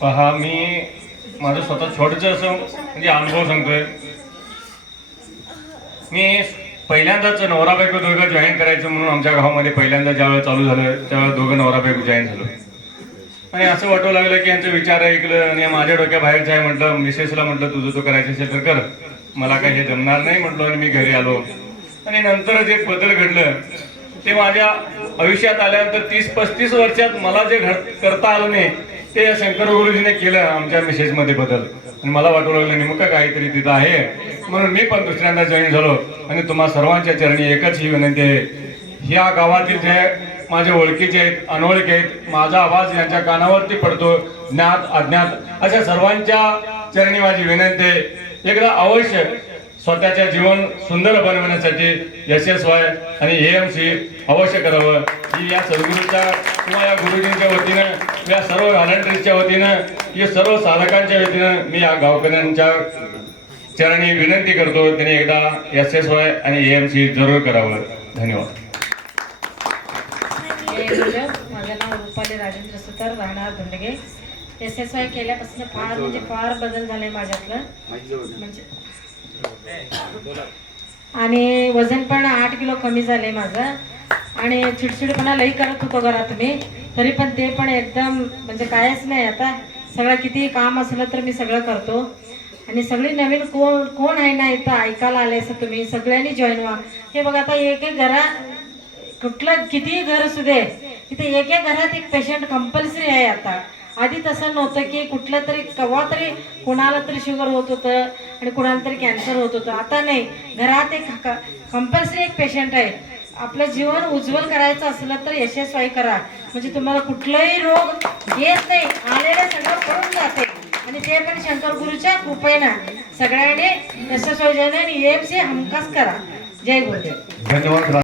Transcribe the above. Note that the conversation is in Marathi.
पहा, मी माझं स्वतः छोटंसं असं म्हणजे अनुभव सांगतोय. मी पहिल्यांदाच नवरा बायको दोघं जॉईन करायचं म्हणून आमच्या गावामध्ये पहिल्यांदा ज्यावेळेस चालू झालं त्यावेळेस दोघं नवरा बायको जॉईन झालो. आणि असं वाटू लागलं की यांचं विचार ऐकलं आणि माझ्या डोक्याबाहेरचं आहे. म्हटलं मिसेसला, म्हटलं तुझं तो करायचं असेल तर कर, मला काही हे जमणार नाही म्हटलं. आणि मी घरी आलो. आणि नंतर जे बदल घडलं ते माझ्या आयुष्यात आल्यानंतर 30-35 वर्षात मला जे करता आलं नाही ते या शंकर गुरुजीने केलं आमच्या मिसेसमध्ये बदल. आणि मला वाटू लागलं नेमकं काहीतरी तिथं आहे, म्हणून मी पण दुसऱ्यांदा जॉईन झालो. आणि तुम्हा सर्वांच्या चरणी एकच ही विनंती आहे, ह्या गावातील जे माझे ओळखीचे आहेत, अनोळखी आहेत, माझा आवाज यांच्या कानावरती पडतो, ज्ञात अज्ञात अशा सर्वांच्या चरणी माझी विनंती आहे, एकदा अवश्य स्वतःच्या जीवन सुंदर बनवण्यासाठी SSY आणि AMC अवश्य करावं. ही या सद्गुरूच्या किंवा या गुरुजींच्या वतीनं, या सर्व व्हॉलंटियर्सच्या वतीनं, या सर्व साधकांच्या वतीनं मी या गावकऱ्यांच्या चरणी विनंती करतो, त्यांनी एकदा SSY आणि AMC जरूर करावं. धन्यवाद. माझं नाव रुपाली राजेंद्र सुतार, राहणार धुंडगे. SSY केल्यापासून फार बदल झाले माझ्यातलं. म्हणजे आणि वजन पण 8 किलो कमी झाले माझं. आणि चिडचिडपणा लई करत होतो घरात मी, तरी पण ते पण एकदम म्हणजे कायच नाही. आता सगळं किती काम असलं तर मी सगळं करतो. आणि सगळी नवीन कोण आहे ना इथं ऐकायला आले असं तुम्ही सगळ्यांनी जॉईन व्हा. हे बघा आता एक कुठलं कितीही घर असू दे, इथे एक घरात एक पेशंट कंपल्सरी आहे. आता आधी तसं नव्हतं की कुठलं तरी केव्हा तरी कुणाला तरी शुगर होत होतं आणि कुणाला तरी कॅन्सर होत होतं. आता नाही, घरात एक कंपल्सरी एक पेशंट आहे. आपलं जीवन उज्ज्वल करायचं असलं तर SSY करा, म्हणजे तुम्हाला कुठलाही रोग येत नाही, आलेलं सगळं पडून जाते. आणि ते पण शंकर गुरुच्या कृपेनं सगळ्यांनी SSY आणि AMC हमखास करा. जय गुरुदेव. धन्यवाद.